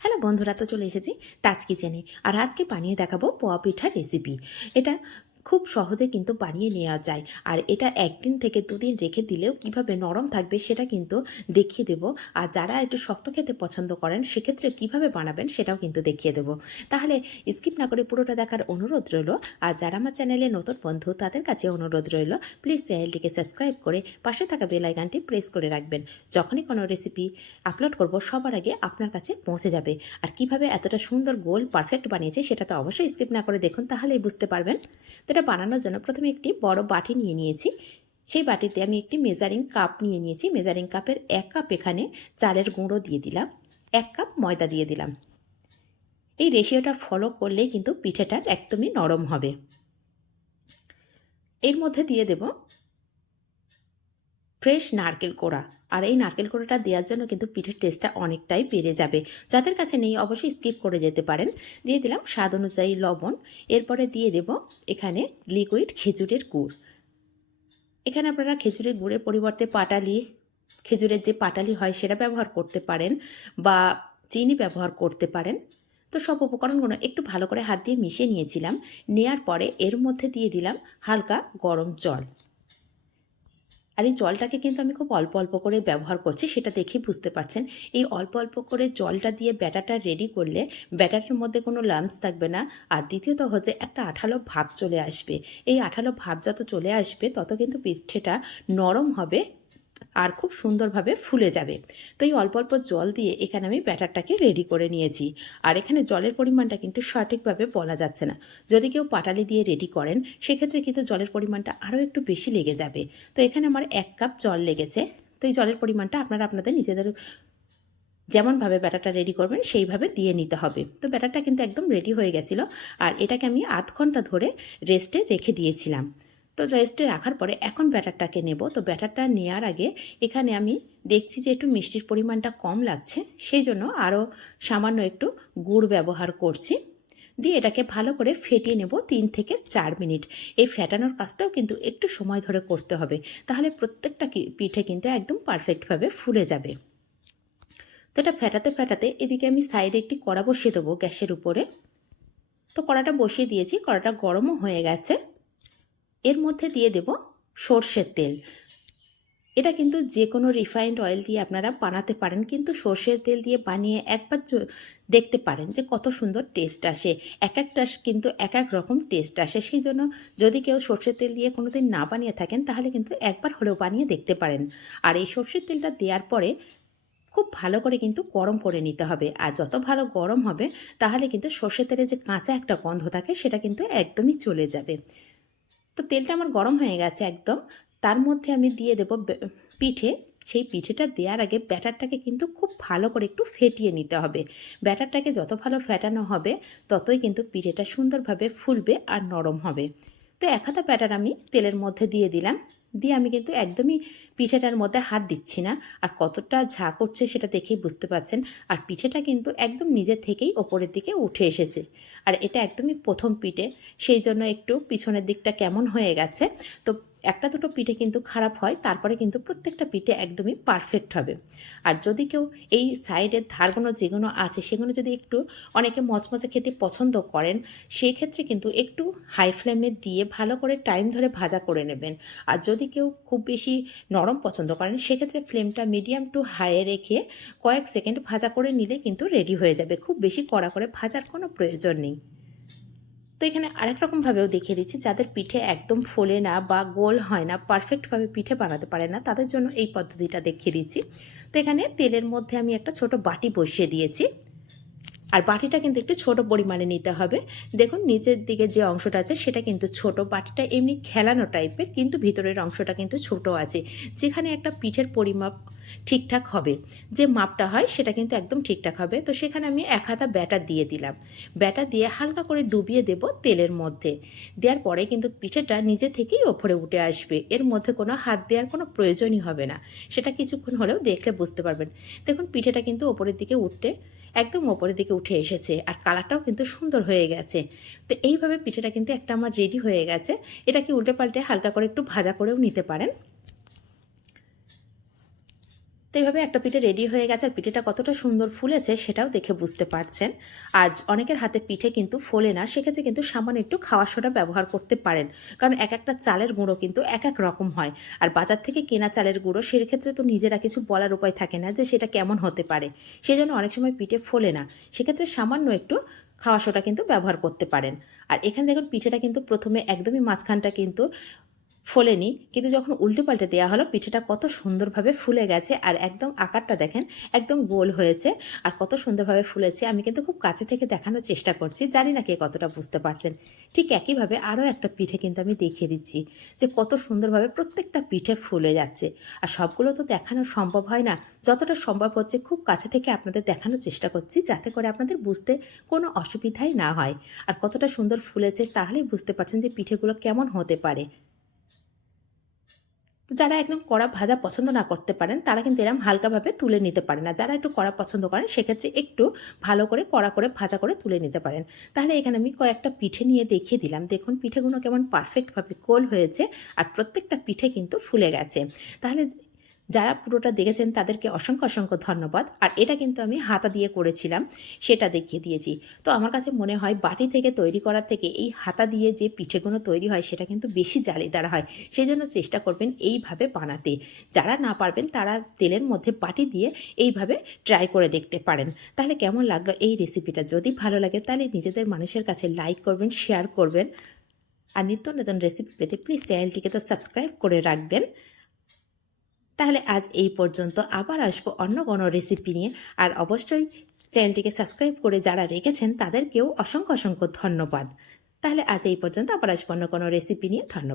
Hello বন্ধুরা, তো চলে এসেছি তাজ কিচেনে আর আজকে বানিয়ে দেখাবো পোয়া পিঠার রেসিপি এটা খুব সহজে কিন্তু বানিয়ে নেওয়া যায়। আর এটা একদিন থেকে দুদিন রেখে দিলেও কীভাবে নরম থাকবে সেটা কিন্তু দেখিয়ে দেবো। আর যারা একটু শক্ত খেতে পছন্দ করেন, সেক্ষেত্রে কীভাবে বানাবেন সেটাও কিন্তু দেখিয়ে দেবো। তাহলে স্কিপ না করে পুরোটা দেখার অনুরোধ রইল। আর যারা আমার চ্যানেলে নতুন বন্ধু, তাদের কাছে অনুরোধ রইল, প্লিজ চ্যানেলটিকে সাবস্ক্রাইব করে পাশে থাকা বেল আইকনটি প্রেস করে রাখবেন। যখনই কোনো রেসিপি আপলোড করব, সবার আগে আপনার কাছে পৌঁছে যাবে। আর কীভাবে এতটা সুন্দর গোল পারফেক্ট বানিয়েছে, সেটা তো অবশ্যই স্কিপ না করে দেখুন, তাহলেই বুঝতে পারবেন। এটা বানানোর জন্য প্রথমে একটি বড় বাটি নিয়ে নিয়েছি। সেই বাটিতে আমি একটি মেজারিং কাপ নিয়ে নিয়েছি। মেজারিং কাপের এক কাপ এখানে চালের গুঁড়ো দিয়ে দিলাম। এক কাপ ময়দা দিয়ে দিলাম। এই রেশিওটা ফলো করলেই কিন্তু পিঠেটা একদমই নরম হবে। এর মধ্যে দিয়ে দেব ফ্রেশ নারকেল কোড়া। আর এই নারকেল কোড়াটা দেওয়ার জন্য কিন্তু পিঠের টেস্টটা অনেকটাই বেড়ে যাবে। যাদের কাছে নেই, অবশ্যই স্কিপ করে যেতে পারেন। দিয়ে দিলাম স্বাদ অনুযায়ী লবণ। এরপরে দিয়ে দেব এখানে লিকুইড খেজুরের গুড়। এখানে আপনারা খেজুরের গুড়ের পরিবর্তে পাটালি, খেজুরের যে পাটালি হয় সেটা ব্যবহার করতে পারেন বা চিনি ব্যবহার করতে পারেন। তো সব উপকরণগুলো একটু ভালো করে হাত দিয়ে মিশিয়ে নিয়েছিলাম। নেয়ার পরে এর মধ্যে দিয়ে দিলাম হালকা গরম জল। আর এই জলটাকে কিন্তু আমি খুব অল্প অল্প করে ব্যবহার করছি, সেটা দেখেই বুঝতে পারছেন। এই অল্প অল্প করে জলটা দিয়ে ব্যাটারটা রেডি করলে ব্যাটারের মধ্যে কোনো লাম্পস থাকবে না। আর দ্বিতীয়ত হচ্ছে একটা আঠালো ভাব চলে আসবে। এই আঠালো ভাব যত চলে আসবে, তত কিন্তু পিঠেটা নরম হবে আর খুব সুন্দরভাবে ফুলে যাবে। তো এই অল্প অল্প জল দিয়ে এখানে আমি ব্যাটারটাকে রেডি করে নিয়েছি। আর এখানে জলের পরিমাণটা কিন্তু সঠিকভাবে বলা যাচ্ছে না। যদি কেউ পাটালি দিয়ে রেডি করেন, সেক্ষেত্রে কিন্তু জলের পরিমাণটা আরও একটু বেশি লেগে যাবে। তো এখানে আমার এক কাপ জল লেগেছে। তো এই জলের পরিমাণটা আপনারা আপনাদের নিজেদের যেমনভাবে ব্যাটারটা রেডি করবেন, সেইভাবে দিয়ে নিতে হবে। তো ব্যাটারটা কিন্তু একদম রেডি হয়ে গেছিল। আর এটাকে আমি আধ ঘণ্টা ধরে রেস্টে রেখে দিয়েছিলাম। তো রেস্টে রাখার পরে এখন ব্যাটারটাকে নেব। তো ব্যাটারটা নেওয়ার আগে এখানে আমি দেখছি যে একটু মিষ্টির পরিমাণটা কম লাগছে, সেই জন্য আরও সামান্য একটু গুড় ব্যবহার করছি। দিয়ে এটাকে ভালো করে ফেটিয়ে নেব তিন থেকে চার মিনিট। এই ফেটানোর কাজটাও কিন্তু একটু সময় ধরে করতে হবে, তাহলে প্রত্যেকটা পিঠে কিন্তু একদম পারফেক্টভাবে ফুলে যাবে। তো এটা ফেটাতে ফেটাতে এদিকে আমি সাইডে একটি কড়া বসিয়ে দেবো গ্যাসের উপরে। তো কড়াটা বসিয়ে দিয়েছি, কড়াটা গরমও হয়ে গেছে। এর মধ্যে দিয়ে দেব সর্ষের তেল। এটা কিন্তু যে কোনো রিফাইন্ড অয়েল দিয়ে আপনারা বানাতে পারেন, কিন্তু সর্ষের তেল দিয়ে বানিয়ে একবার দেখতে পারেন যে কত সুন্দর টেস্ট আসে। এক একটা কিন্তু এক এক রকম টেস্ট আসে। সেই জন্য যদি কেউ সর্ষের তেল দিয়ে কোনো দিন না বানিয়ে থাকেন, তাহলে কিন্তু একবার হলেও বানিয়ে দেখতে পারেন। আর এই সর্ষের তেলটা দেওয়ার পরে খুব ভালো করে কিন্তু গরম করে নিতে হবে। আর যত ভালো গরম হবে, তাহলে কিন্তু সর্ষের তেলে যে কাঁচা একটা গন্ধ থাকে, সেটা কিন্তু একদমই চলে যাবে। তো তেলটা আমার গরম হয়ে গেছে একদম। তার মধ্যে আমি দিয়ে দেব পিঠে। সেই পিঠেটা দেওয়ার আগে ব্যাটারটাকে কিন্তু খুব ভালো করে একটু ফেটিয়ে নিতে হবে। ব্যাটারটাকে যত ভালো ফেটানো হবে, ততই কিন্তু পিঠেটা সুন্দরভাবে ফুলবে আর নরম হবে। তো এক হাতা ব্যাটার আমি তেলের মধ্যে দিয়ে দিলাম। দিয়ে আমি কিন্তু একদমই পিঠেটার মধ্যে হাত দিচ্ছি না। আর কতটা ঝা করছে সেটা দেখেই বুঝতে পারছেন। আর পিঠেটা কিন্তু একদম নিজের থেকেই ওপরের দিকে উঠে এসেছে। আর এটা একদমই প্রথম পিঠে। সেই জন্য একটু পিছনের দিকটা কেমন হয়ে গেছে। তো একটা দুটো পিঠে কিন্তু খারাপ হয়, তারপরে কিন্তু প্রত্যেকটা পিঠে একদমই পারফেক্ট হবে। আর যদি কেউ এই সাইডের ধারগুলো যেগুলো আছে সেগুলো যদি একটু অনেকে মচমচে খেতে পছন্দ করেন, সেই ক্ষেত্রে কিন্তু একটু হাই ফ্লেমে দিয়ে ভালো করে টাইম ধরে ভাজা করে নেবেন। আর যদি কেউ খুব বেশি নরম পছন্দ করেন, সেক্ষেত্রে ফ্লেমটা মিডিয়াম টু হাইয়ে রেখে কয়েক সেকেন্ড ভাজা করে নিলে কিন্তু রেডি হয়ে যাবে। খুব বেশি কড়া করে ভাজার কোনো প্রয়োজন নেই। তো এখানে আরেক রকমভাবেও দেখিয়ে দিচ্ছি, যাদের পিঠে একদম ফোলে না বা গোল হয় না পারফেক্টভাবে পিঠে বানাতে পারে না, তাদের জন্য এই পদ্ধতিটা দেখিয়ে দিচ্ছি। তো এখানে তেলের মধ্যে আমি একটা ছোট বাটি বসিয়ে দিয়েছি। আর বাটিটা কিন্তু একটু ছোট পরিমাণে নিতে হবে। দেখুন, নিচের দিকে যে অংশটা আছে, সেটা কিন্তু ছোট। বাটিটা এমনি খেলানো টাইপের কিন্তু ভিতরের অংশটা কিন্তু ছোট আছে। যেখানে একটা পিঠের পরিমাপ ঠিকঠাক হবে। যে মাপটা হয় সেটা কিন্তু একদম ঠিকঠাক হবে। তো সেখানে আমি এক হাতা ব্যাটার দিয়ে দিলাম। ব্যাটার দিয়ে হালকা করে ডুবিয়ে দেব তেলের মধ্যে। দেওয়ার পরে কিন্তু পিঠেটা নিজে থেকেই ওপরে উঠে আসবে। এর মধ্যে কোনো হাত দেওয়ার কোনো প্রয়োজনই হবে না। সেটা কিছুক্ষণ হলেও দেখলে বুঝতে পারবেন। দেখুন, পিঠেটা কিন্তু ওপরের দিকে উঠতে একদম ওপরের দিকে উঠে এসেছে আর কালারটাও কিন্তু সুন্দর হয়ে গেছে। তো এইভাবে পিঠেটা কিন্তু একটা আমার রেডি হয়ে গেছে। এটাকে উল্টে পাল্টে হালকা করে একটু ভাজা করেও নিতে পারেন। তো এইভাবে একটা পিঠে রেডি হয়ে গেছে আর পিঠেটা কতটা সুন্দর ফুলেছে সেটাও দেখে বুঝতে পারছেন। আজ অনেকের হাতে পিঠে কিন্তু ফোলে না, সেক্ষেত্রে কিন্তু সামান্য একটু খাওয়ার সোডা ব্যবহার করতে পারেন। কারণ এক একটা চালের গুঁড়ো কিন্তু এক এক রকম হয়। আর বাজার থেকে কেনা চালের গুঁড়ো, সেক্ষেত্রে তো নিজেরা কিছু বলার উপায় থাকে না যে সেটা কেমন হতে পারে। সেই জন্য অনেক সময় পিঠে ফোলে না। সেক্ষেত্রে সামান্য একটু খাওয়া সোডা কিন্তু ব্যবহার করতে পারেন। আর এখানে দেখুন পিঠেটা কিন্তু প্রথমে একদমই মাঝখানটা কিন্তু ফোলেনি, কিন্তু যখন উল্টে পাল্টে দেওয়া হলো, পিঠেটা কত সুন্দরভাবে ফুলে গেছে আর একদম আকারটা দেখেন, একদম গোল হয়েছে আর কত সুন্দরভাবে ফুলেছে। আমি কিন্তু খুব কাছে থেকে দেখানোর চেষ্টা করছি, জানি না কে কতটা বুঝতে পারছেন। ঠিক একইভাবে আরও একটা পিঠে কিন্তু আমি দেখিয়ে দিচ্ছি যে কত সুন্দরভাবে প্রত্যেকটা পিঠে ফুলে যাচ্ছে। আর সবগুলো তো দেখানো সম্ভব হয় না, যতটা সম্ভব হচ্ছে খুব কাছে থেকে আপনাদের দেখানোর চেষ্টা করছি, যাতে করে আপনাদের বুঝতে কোনো অসুবিধাই না হয়। আর কতটা সুন্দর ফুলেছে, তাহলেই বুঝতে পারছেন যে পিঠেগুলো কেমন হতে পারে। যারা একদম কড়া ভাজা পছন্দ না করতে পারেন, তারা কিন্তু এরম হালকাভাবে তুলে নিতে পারেন না। যারা একটু কড়া পছন্দ করেন, সেক্ষেত্রে একটু ভালো করে, কড়া করে, ভাজা করে তুলে নিতে পারেন। তাহলে এখানে আমি কয়েকটা পিঠে নিয়ে দেখিয়ে দিলাম। দেখুন, পিঠেগুলো কেমন পারফেক্টভাবে কোল হয়েছে আর প্রত্যেকটা পিঠে কিন্তু ফুলে গেছে। তাহলে যারা পুরোটা দেখেছেন তাদেরকে অসংখ্য অসংখ্য ধন্যবাদ। আর এটা কিন্তু আমি হাতা দিয়ে করেছিলাম, সেটা দেখিয়ে দিয়েছি। তো আমার কাছে মনে হয় বাটি থেকে তৈরি করার থেকে এই হাতা দিয়ে যে পিঠেগুলো তৈরি হয়, সেটা কিন্তু বেশি জালিদার হয়। সেই জন্য চেষ্টা করবেন এইভাবে বানাতে। যারা না পারবেন, তারা তেলের মধ্যে বাটি দিয়ে এইভাবে ট্রাই করে দেখতে পারেন। তাহলে কেমন লাগল এই রেসিপিটা যদি ভালো লাগে, তাহলে নিজেদের মানুষের কাছে লাইক করবেন শেয়ার করবেন। আর নিত্য নতুন রেসিপি পেতে প্লিজ চ্যানেলটিকে তো সাবস্ক্রাইব করে রাখবেন। তাহলে আজ এই পর্যন্ত। আবার আসব অন্য কোনো রেসিপি নিয়ে। আর অবশ্যই চ্যানেলটিকে সাবস্ক্রাইব করে যারা রেখেছেন, তাদেরকেও অসংখ্য অসংখ্য ধন্যবাদ। তাহলে আজ এই পর্যন্ত, আবার আসব অন্য কোনো রেসিপি নিয়ে। ধন্যবাদ।